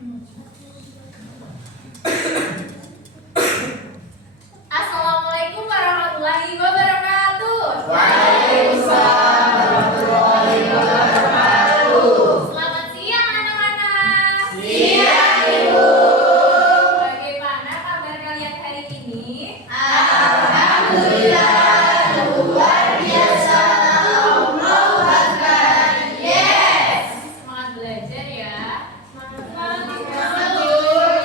Assalamualaikum warahmatullahi wabarakatuh. Waalaikumsalam warahmatullahi wabarakatuh. Selamat siang anak-anak. Siang Ibu. Bagaimana kabar kalian hari ini? Alhamdulillah luar biasa. Allahu Akbar. Yes. Semangat belajar ya. Semangat, Bu.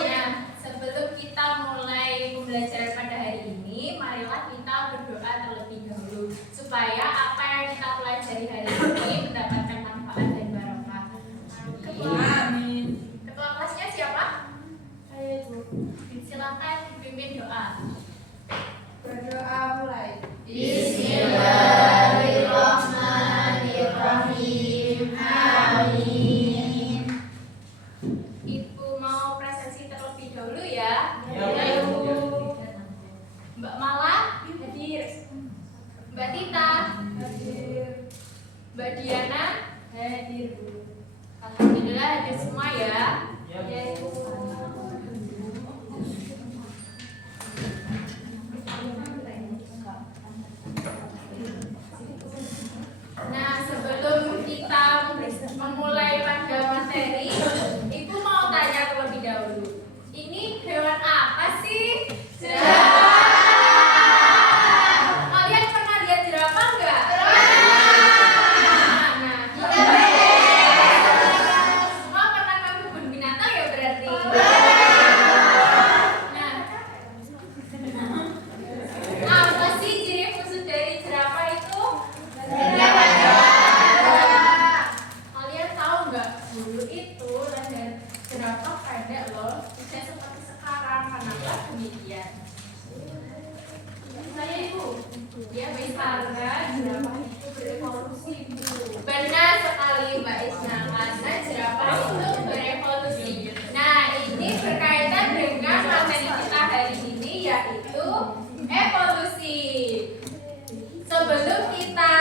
Nah, sebelum kita mulai pembelajaran pada hari ini, marilah kita berdoa terlebih dahulu supaya apa yang kita pelajari hari ini mendapatkan manfaat dan barokah. Amin. Ketua kelasnya siapa? Saya Ibu. Silakan dipimpin doa. Berdoa mulai. Bismillahirrahmanirrahim. Amin. Ibu mau presentasi terlebih dahulu ya. Ya, Bu. Mbak Mala hadir. Mbak Tita Hadir. Mbak Diana hadir, Bu. Alhamdulillah hadir semua ya. Ya, Bu. Ya, Ibu. Nah, sebelum kita memulai pada materi, Ibu mau tanya terlebih dahulu. Ini hewan apa sih? Jerapah. Kalian pernah lihat jerapah enggak? Nah, semua pernah ke kebun binatang ya berarti. Nah, apa sih ciri khusus dari jerapah itu? Kalian tahu nggak, dulu itu leher jerapah pendek loh, tidak seperti sekarang. Kenapa demikian? Saya Ibu, ya karena jerapah itu berevolusi, Bu. Benar sekali Mbak Isna, karena jerapah itu berevolusi. Nah, ini berkaitan dengan materi kita hari ini, yaitu evolusi. Sebelum kita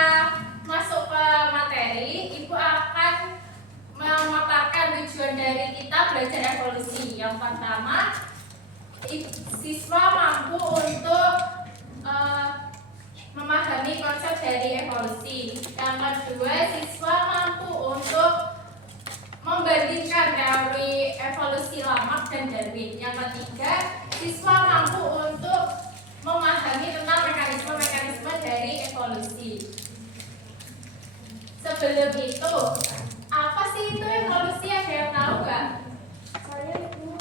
masuk ke materi, Ibu akan memaparkan tujuan dari kita belajar evolusi. Yang pertama, siswa mampu untuk memahami konsep dari evolusi. Yang kedua, siswa mampu untuk membandingkan teori evolusi Lamarck dan Darwin. Yang ketiga, siswa mampu untuk memahami tentang mekanisme-mekanisme dari evolusi. Sebelum itu, apa sih itu evolusi? Ada yang tahu nggak? Saya Ibu.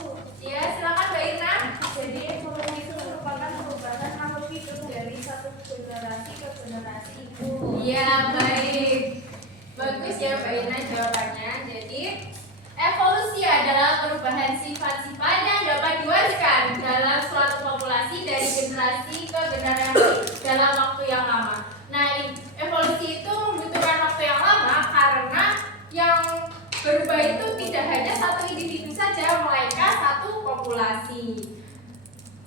Ya, silakan Mbak Irna. Jadi evolusi itu merupakan perubahan makhluk hidup dari satu generasi ke generasi Ibu. Iya, baik. Bagus ya Mbak Irna jawabannya. Jadi, evolusi adalah perubahan sifat-sifat yang dapat diwariskan dalam suatu populasi dari generasi ke generasi dalam waktu yang lama. Nah, evolusi itu membutuhkan waktu yang lama karena yang berubah itu tidak hanya satu individu saja, melainkan satu populasi.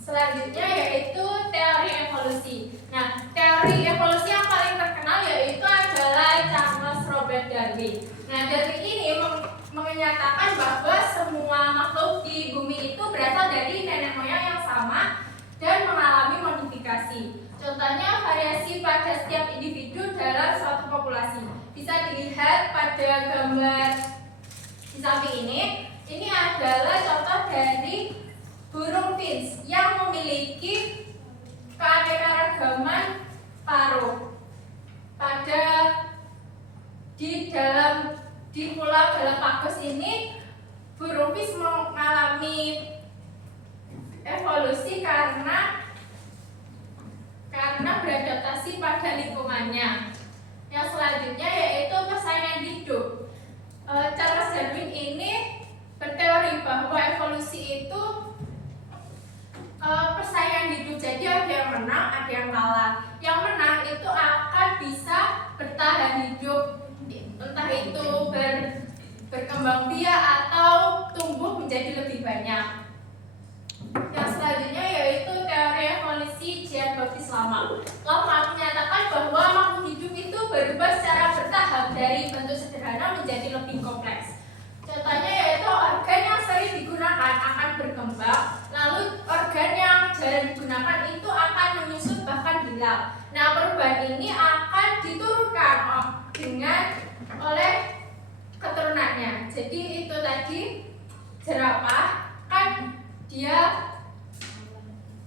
Selanjutnya yaitu teori evolusi. Nah, teori evolusi yang paling terkenal yaitu adalah Charles Robert Darwin. Nah, Darwin ini menyatakan bahwa semua makhluk di bumi itu berasal dari nenek moyang yang sama dan mengalami modifikasi. Contohnya variasi pada setiap individu dalam suatu populasi. Bisa dilihat pada gambar di samping ini. Ini adalah contoh dari burung finch yang memiliki keanekaragaman paruh. Di Pulau Galapagos ini burung finch mengalami evolusi karena beradaptasi pada lingkungannya. Yang selanjutnya yaitu persaingan hidup. Charles Darwin ini berteori bahwa evolusi itu persaingan hidup. Jadi ada yang menang, ada yang kalah. Yang menang itu akan bisa bertahan hidup, entah itu berkembang biak atau tumbuh menjadi lebih banyak. Yang selanjutnya yaitu teori evolusi Jean-Baptiste Lamarck. Lamarck menyatakan bahwa makhluk hidup itu berubah secara bertahap dari bentuk sederhana menjadi lebih kompleks. Contohnya yaitu organ yang sering ini akan diturunkan oleh keturunannya. Jadi itu tadi jerapah kan dia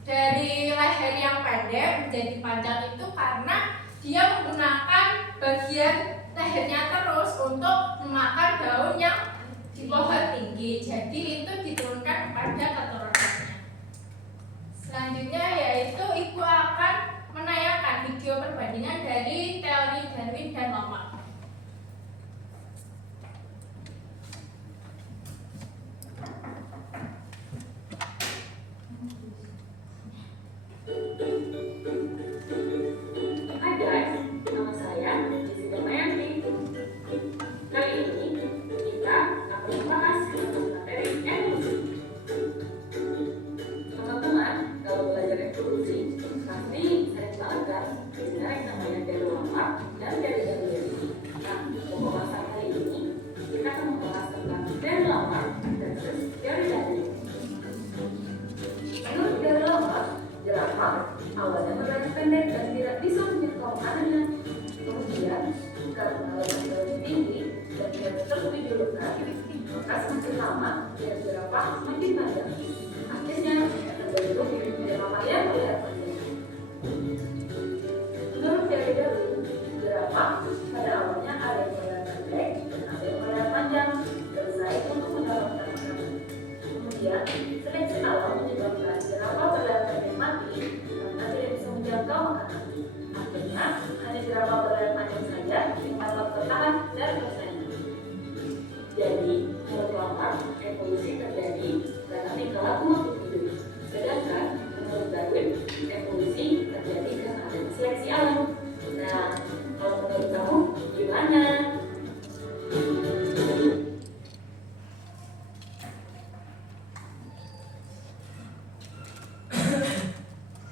dari leher yang pendek menjadi panjang itu karena dia menggunakan bagian lehernya terus untuk memakan daun yang di pohon tinggi. Jadi itu diturunkan kepada keturunannya. Selanjutnya yaitu ibu akan menayangkan video perbandingan dari teori Darwin dan Lamarck. Hai guys, nama saya Jessica Mayanti. Kali ini kita akan membahas tentang materi evolusi. Teman-teman, kalau belajar evolusi, pasti sering banget kan dengar yang namanya teori Lamarck dan teori Darwin. Nah, untuk pembahasan kali ini, kita akan membahas tentang teori Lamarck versus teori Darwin. Menurut teori Lamarck, jerapah awalnya berlari pendek dan tidak bisa menjangkau makanannya. Kemudian, karena berlari tinggi dan tidak tetap didudukkan, maka semakin lama leher jerapah semakin panjang. Akhirnya terbentuk jerapah yang berleher panjang. Menurut teori Darwin, jerapah pada awalnya ada yang berleher pendek dan ada yang berleher panjang, bersaing untuk mendapatkan makanan. Kemudian, seleksi alam menyebabkan jerapah berleher pendek mati karena tidak bisa menjangkau makanan. Akhirnya, hanya jerapah berleher panjang saja yang dapat bertahan dan bersaing. Jadi, menurut Lamarck, evolusi terjadi karena tingkah laku makhluk hidup. Sedangkan menurut Darwin, evolusi terjadi karena adanya seleksi alam. Nah, kalau menurut kamu gimana?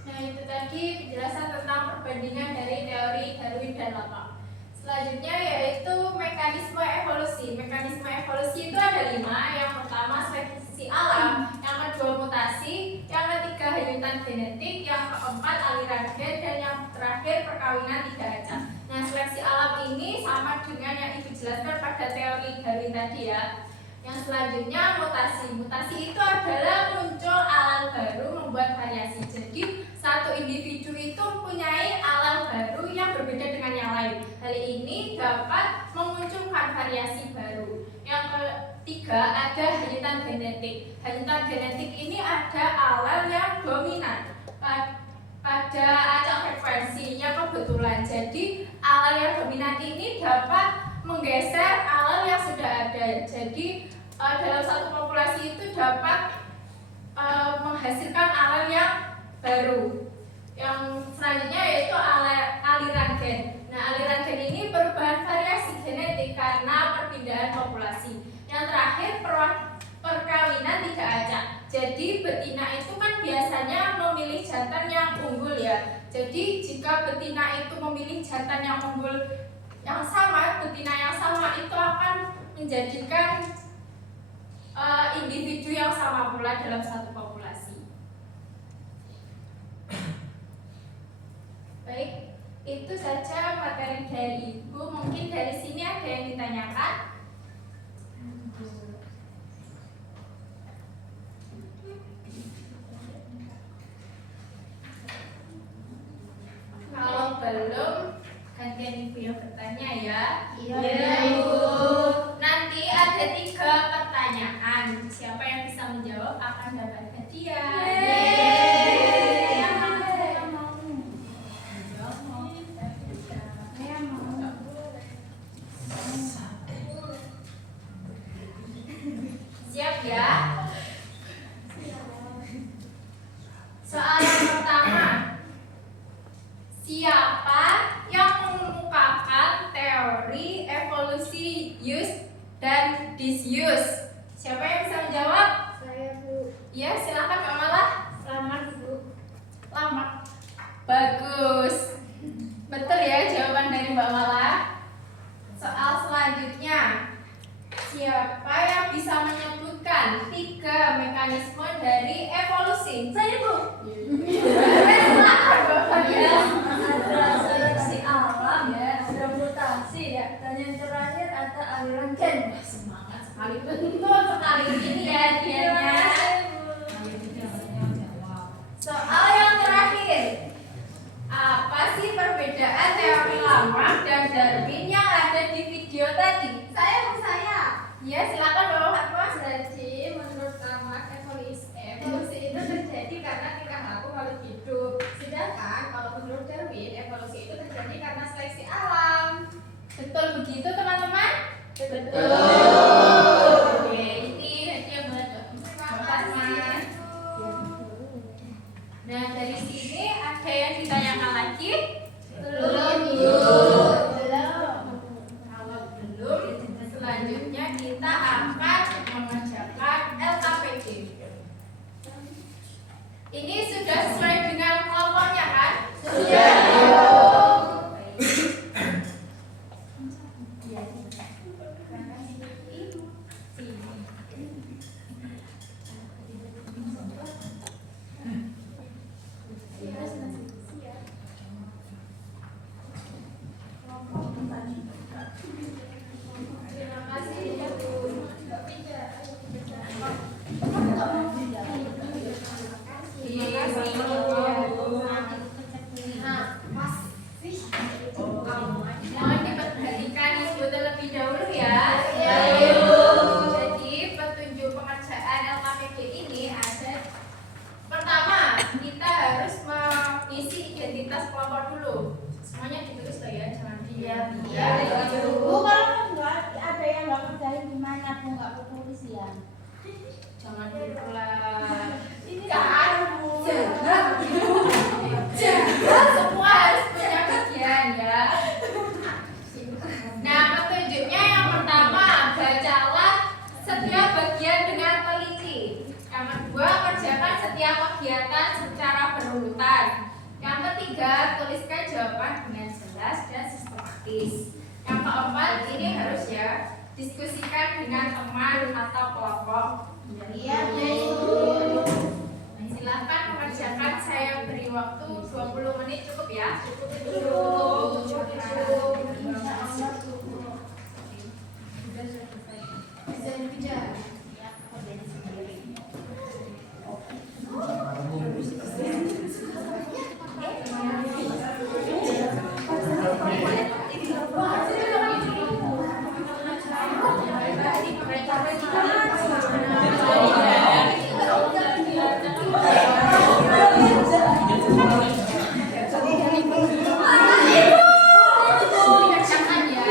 Nah, itu tadi penjelasan tentang perbandingan dari teori Darwin dan Lamarck. Selanjutnya yaitu mekanisme evolusi. Mekanisme evolusi itu ada 5. Yang pertama seleksi alam, yang kedua mutasi, yang ketiga hanyutan genetik, yang keempat aliran gen, dan yang terakhir perkawinan tidak acak. Nah, seleksi alam ini sama dengan yang ibu jelaskan pada teori Darwin tadi ya. Yang selanjutnya mutasi. Mutasi itu adalah muncul alam baru membuat variasi. Jadi satu individu itu mempunyai alam baru yang berbeda dengan yang lain. Hal ini dapat memunculkan variasi baru. Yang ketiga ada hanyutan genetik. Hanyutan genetik ini ada alel yang dominan pada acak frekuensinya kebetulan. Jadi alel yang dominan ini dapat menggeser alel yang sudah ada. Jadi dalam satu populasi itu dapat menghasilkan alel yang baru. Yang selanjutnya yaitu aliran gen. Nah, aliran gen ini perubahan variasi genetik karena perpindahan populasi. Yang terakhir perkawinan tidak acak. Jadi betina itu kan biasanya memilih jantan yang unggul ya. Jadi jika betina itu memilih jantan yang unggul yang sama, betina yang sama itu akan menjadikan individu yang sama pula dalam satu populasi. Baik, itu saja materi dari Ibu. Mungkin dari sini ada yang ditanyakan? Kalau belum, gantian Ibu yang bertanya ya. Iya, Ibu. Nanti ada 3 pertanyaan. Siapa yang bisa menjawab akan dapat hadiah. Saya mau. Siap ya? Soal yang pertama. Siapa yang mengemukakan teori evolusi use dan disuse? Siapa yang bisa menjawab? Saya Bu. Ya, silakan Mbak Mala. Selamat Bu. Lama. Bagus. Betul ya jawaban dari Mbak Mala. Soal selanjutnya. Siapa yang bisa menyebutkan 3 mekanisme dari evolusi? Saya Bu. Silakan Bapak ya. Ada seleksi Ini sudah sesuai dengan kelompoknya kan? Sudah. Terima kasih ya Bu. Mohon diperhatikan Ibu terlebih dahulu ya. Jadi petunjuk pengerjaan LKPD ini ada. Pertama, kita harus mengisi identitas kelompok dulu. Semuanya ditulis loh ya, jangan diam. Bu, kalau enggak ada yang nggak kerjain gimana Bu, nggak tulis ya? Jangan diulang. Jangan Bu. Semua harus punya bagian ya. Nah, petunjuknya yang pertama, bacalah setiap bagian dengan teliti. Yang kedua, kerjakan setiap kegiatan secara berurutan. Yang ketiga, tuliskan jawaban dengan jelas dan sistematis. Yang keempat, ini harus ya diskusikan dengan teman atau kelompok. Iya Bu. Silahkan mengerjakan, saya beri waktu 20 menit cukup ya. Insya Allah cukup. Bisa dibicara. Ya, kerjain sendiri. Kerjakan ya.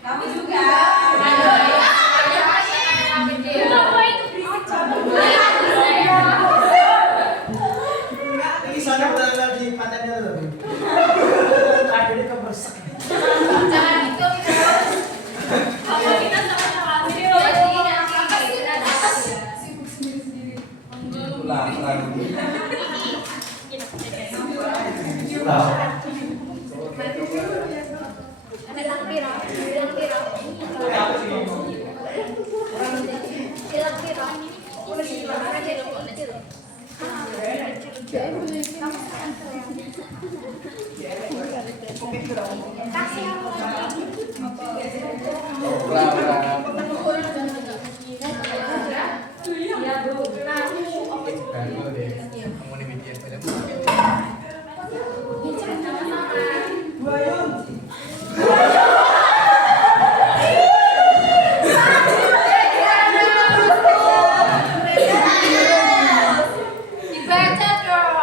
Kamu juga. Ini soalnya udah lagi patennya tuh. Akhirnya kebersek. Jangan itu. Apa kita sama-sama sibuk sendiri-sendiri. Pulang. Dibaca dong.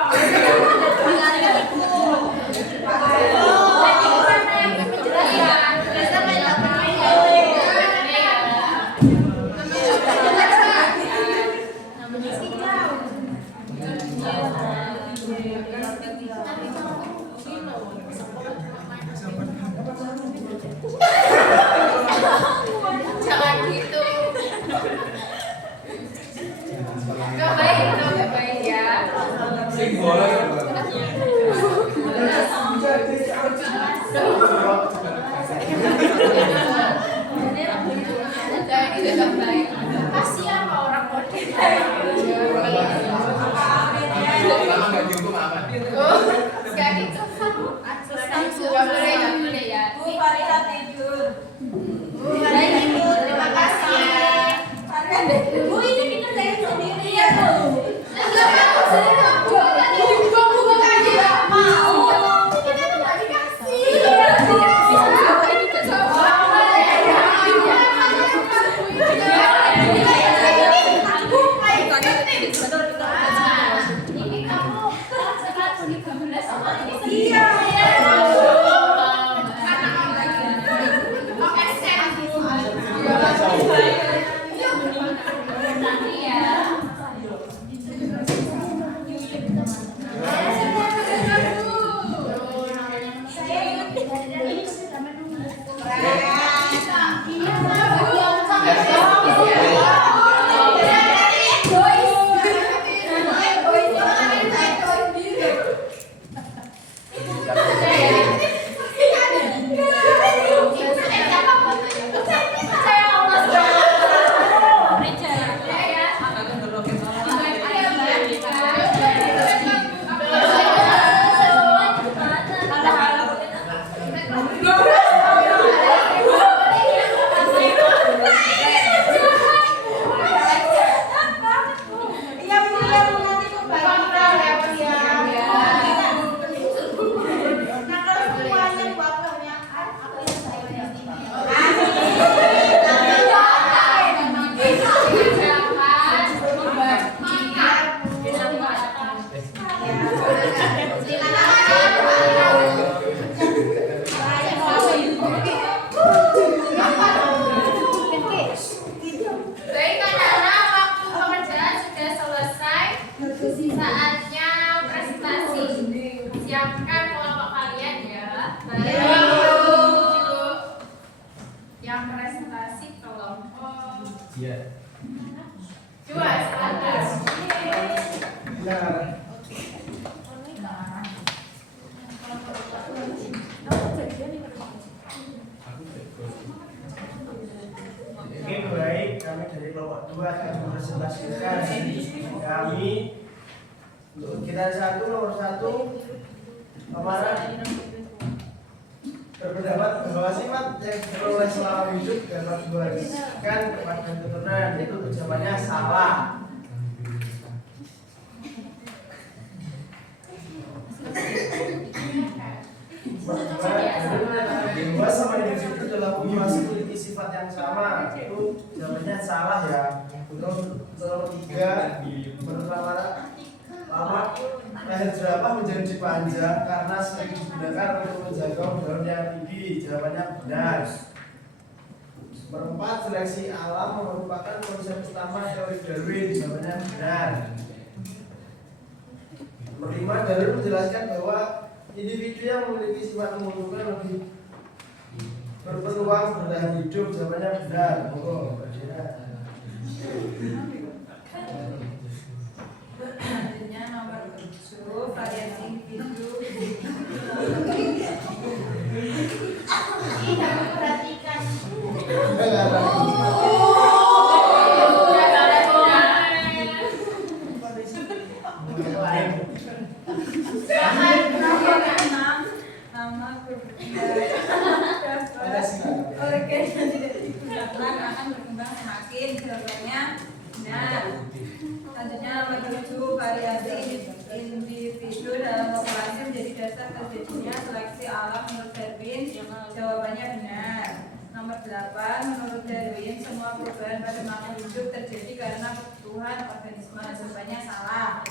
Jangan gitu. Gak baik dong, gak baik ya. Jangan gitu, gak baik. Kasihan sama orang kode. Oh, gak gitu. Gak boleh ya. Bu, Farida tidur. Terima kasih ya. Bu, ini kita kerjain sendiri ya Bu. Enggak, Iya. Baik anak-anak, waktu pengerjaan sudah selesai. Saatnya presentasi. Siapkan kelompok kalian ya. Baik. Yang presentasi kelompok Iya. 2 silakan. Benar. Oke, baik. Kami dari kelompok 2 akan mempresentasikan kami untuk kita nomor 1 kemarin berpendapat bahwa sifat yang diperoleh selama hidup dapat diwariskan kepada keturunan, yaitu jawabannya salah. Bahwa sama individu dalam populasi memiliki sifat yang sama, itu jawabannya salah ya. Untuk nomor 3 pertama leher jerapah menjadi panjang karena sering digunakan untuk menjaga daun yang tinggi, jawabannya benar. Nomor 4 seleksi alam merupakan konsep utama teori Darwin, jawabannya benar. Nomor 5 Darwin menjelaskan bahwa individu yang memiliki sifat menguntungkan lebih berpeluang bertahan hidup, jawabannya benar. Monggo, Mbak Dina. Selanjutnya nomor 7 variasi individu. Tidak memperhatikan. Nomor 6 nama organ yang tidak digunakan akan berkembang semakin, jawabannya benar. Selanjutnya nomor 7 variasi individu dalam populasi menjadi dasar terjadinya seleksi alam menurut Darwin, jawabannya benar. Nomor 8 menurut Darwin semua perubahan pada makhluk hidup terjadi karena kebutuhan organisme, jawabannya salah.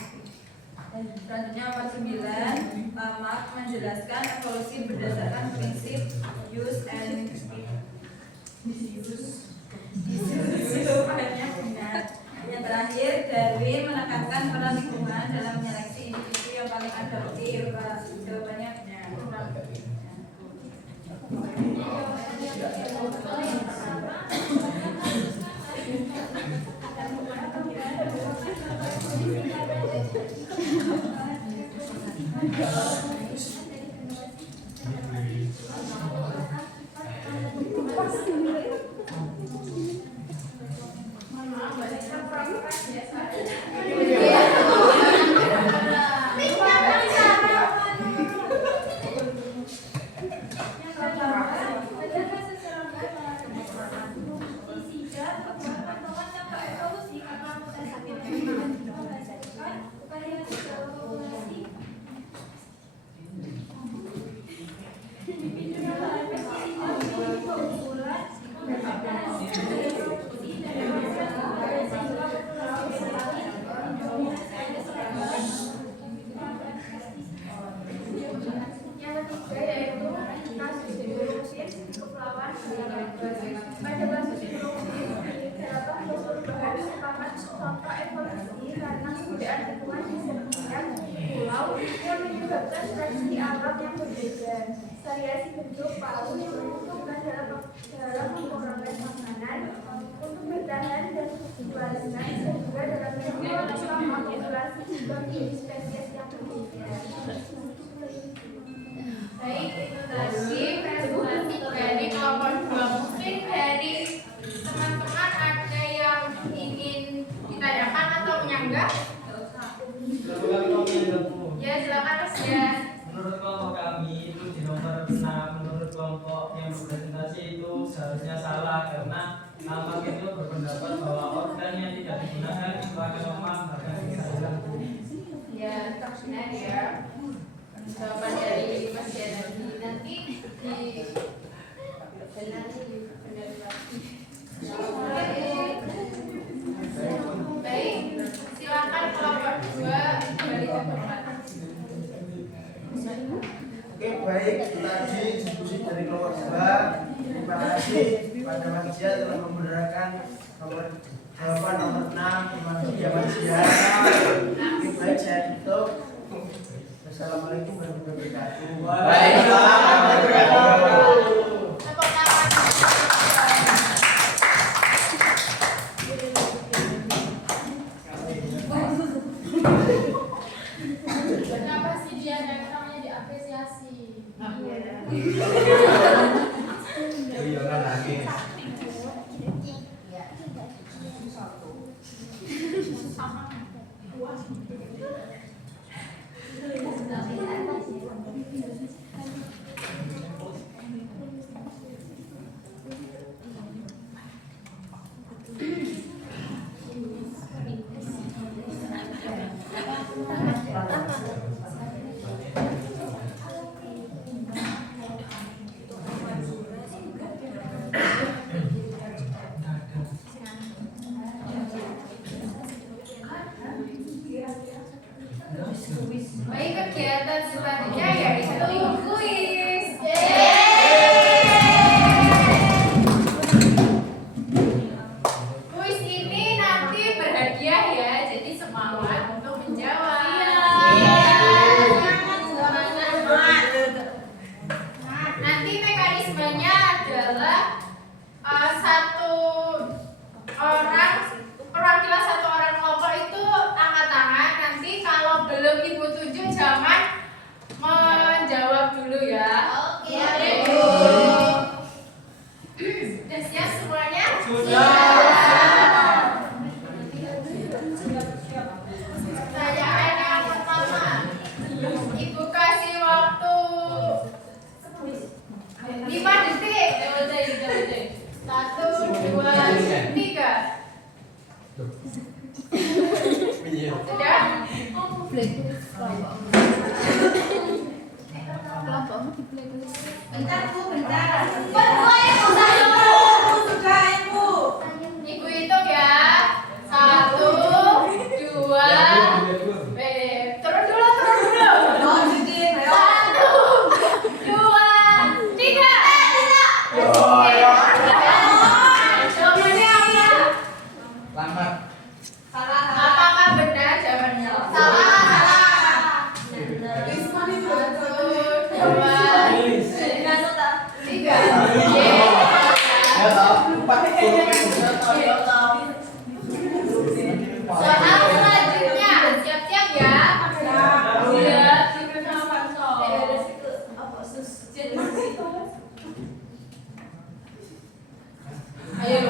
Selanjutnya nomor 9 Lamarck menjelaskan evolusi berdasarkan prinsip use and disuse, jawabannya benar. Yang terakhir, Darwin menekankan peran lingkungan dalam menyeleksi individu yang paling adaptif, jawabannya benar. ketiga yaitu kasus hidrolisis kepulauan Balaroa. Pada kasus hidrolisis terdapat perubahan sepakat contoh evolusi karena perbedaan lingkungan di sekitar pulau yang menyebabkan reaksi alam yang berbeda. Variasi bentuk paus menentukan dalam pengurangan makanan untuk bertahan dan berkelanjutan dan juga dalam selama populasi sebagai spesies yang berbeda. Baik, itu tadi presentasi dari kelompok 2. Mungkin dari teman-teman ada yang ingin ditanyakan atau menyanggah? Ya, silakan Mas Dian. Menurut kelompok kami itu di nomor 6, menurut kelompok yang berpresentasi itu seharusnya salah karena kelompok itu berpendapat bahwa organ yang tidak digunakan itu akan lemah bahkan bisa hilang. Ya, benar ya. Jawaban dari Mas Dian nanti di baik, silakan kelompok 2 kembali ke tempat. Oke, baik, tadi diskusi dari kelompok 2. Terima kasih pada Mas Dia telah membenarkan jawaban nomor 6. Terima kasih ya Mas Dia. Oke, baik, saya tutup. Assalamualaikum warahmatullahi wabarakatuh. Waalaikumsalam warahmatullahi wabarakatuh. Tepuk tangan. Kenapa sih dia namanya diapresiasi? Iya kan lagi. Baik, kegiatan selanjutnya yaitu kuis. Kuis ini nanti berhadiah ya, jadi semangat untuk menjawab. Nanti mekanismenya adalah satu orang perwakilan satu orang kelompok itu angkat tangan. Nanti kalau belum ibu tunjuk jangan menjawab dulu ya. Oke. Sudah siap semuanya? Pertanyaan yang pertama, ibu kasih waktu 5 detik. 1, 2, 3. Sudah? Bentar Bu, bentar. Ibu hitung ya. 1, 2. Turun dulu. 1, 2, 3. Jawabannya apa? Selamat. Apakah benar jawabannya? Salah. 1, 2, 3. Ya tahu. 4. Soal selanjutnya, siap-siap ya. Siap. Ayo.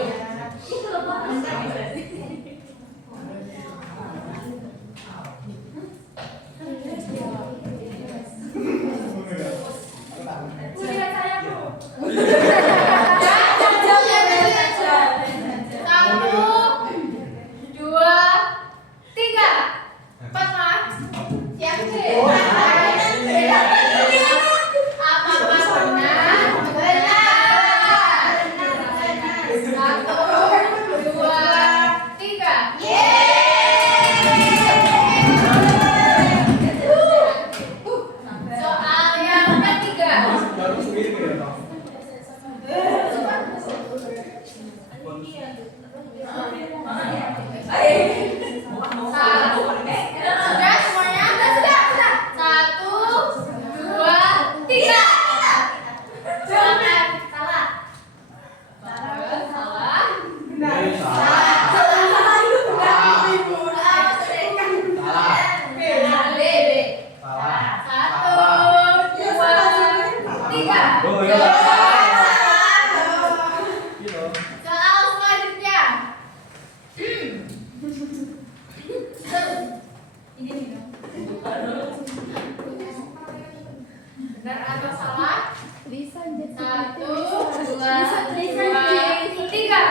Gitu. Soal selanjutnya. Ini nih dong. Benar atau salah? Satu, dua, tiga.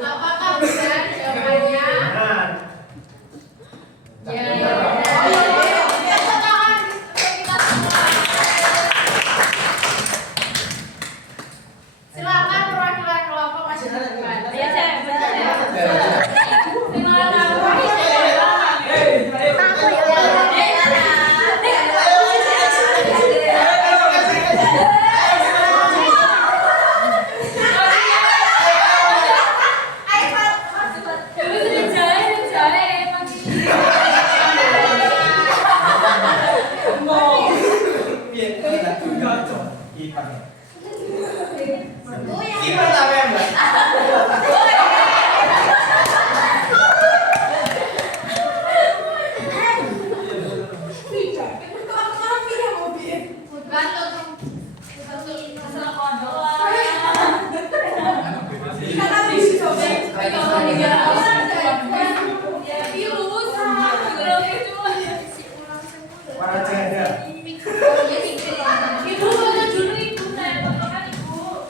Apakah benar jawabannya? Benar. Ya. Silakan perwakilan kelompok masih depan. Kiper tapi enggak. Warna janda. Ibu mau dulu ibu saya potongkan ibu.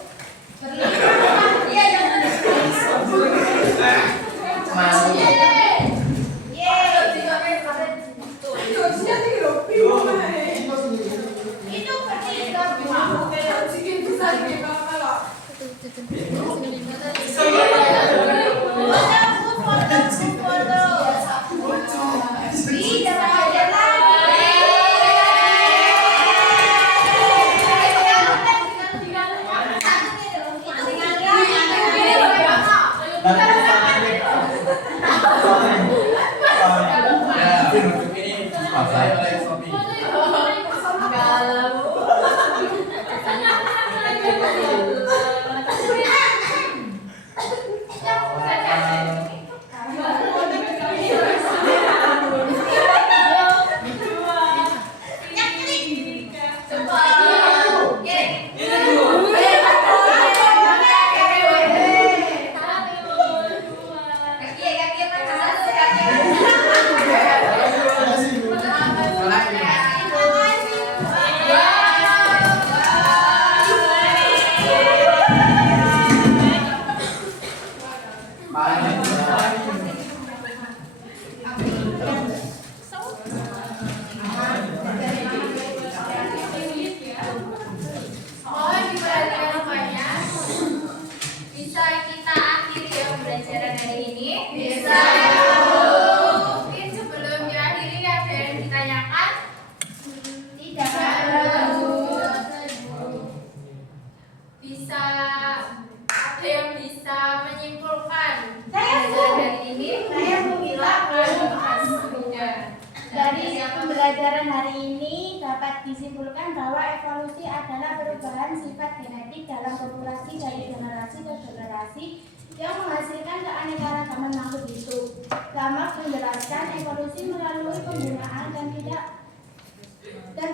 Mohon diperhatikan semuanya. Bisa kita akhiri ya pembelajaran hari ini? Bisa. Mungkin sebelum diakhiri ada yang ditanyakan? Tidak Bisa ada yang bisa menyimpulkan Saya, Bu. pembelajaran hari ini? Saya, Bu, bilang, Bu. Sudah. Dari pembelajaran hari ini dapat disimpulkan bahwa evolusi adalah perubahan sifat genetik dalam populasi dari generasi ke generasi yang menghasilkan keanekaragaman makhluk hidup. Lamarck menjelaskan evolusi melalui penggunaan dan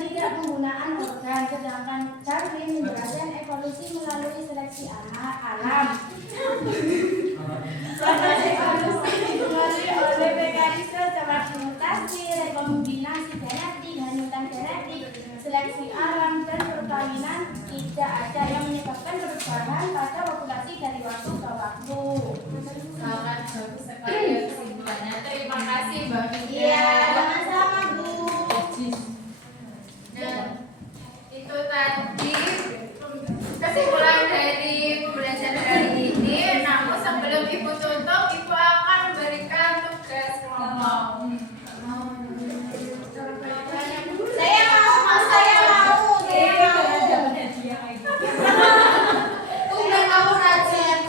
tidak penggunaan organ, sedangkan Darwin menjelaskan evolusi melalui seleksi alam. Proses evolusi dipengaruhi oleh mekanisme seperti mutasi, rekombinasi genetik, hanyutan genetik, seleksi alam, dan perkawinan. Tidak ada yang menyebabkan perubahan pada populasi dari waktu ke waktu. Sangat bagus sekali ya kesimpulannya. Terima kasih Mbak Vidya. Iya, sama-sama, Bu. Nah, itu tadi kesimpulan dari pembelajaran hari ini. Namun sebelum Ibu tutup, Ibu akan memberikan tugas kelompok. Saya mau. Udah kamu rajin.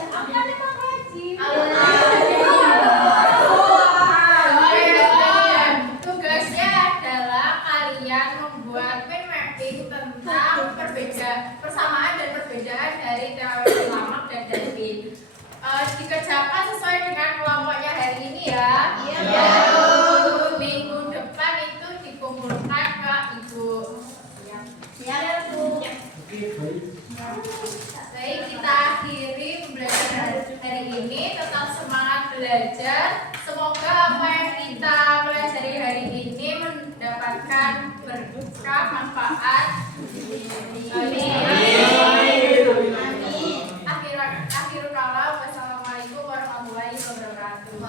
Tugasnya adalah kalian membuat persamaan dan perbedaan dari teori Lamarck dan Darwin. Dikerjakan sesuai dengan kelompoknya hari ini ya. Iya. Minggu depan itu dikumpulkan ke ibu. Siap ya Bu. Baik, kita akhiri pembelajaran hari ini. Tetap semangat belajar. Semoga apa yang kita pelajari hari ini mendapatkan berkah, manfaat. Amin. Akhir kala, wassalamualaikum warahmatullahi wabarakatuh.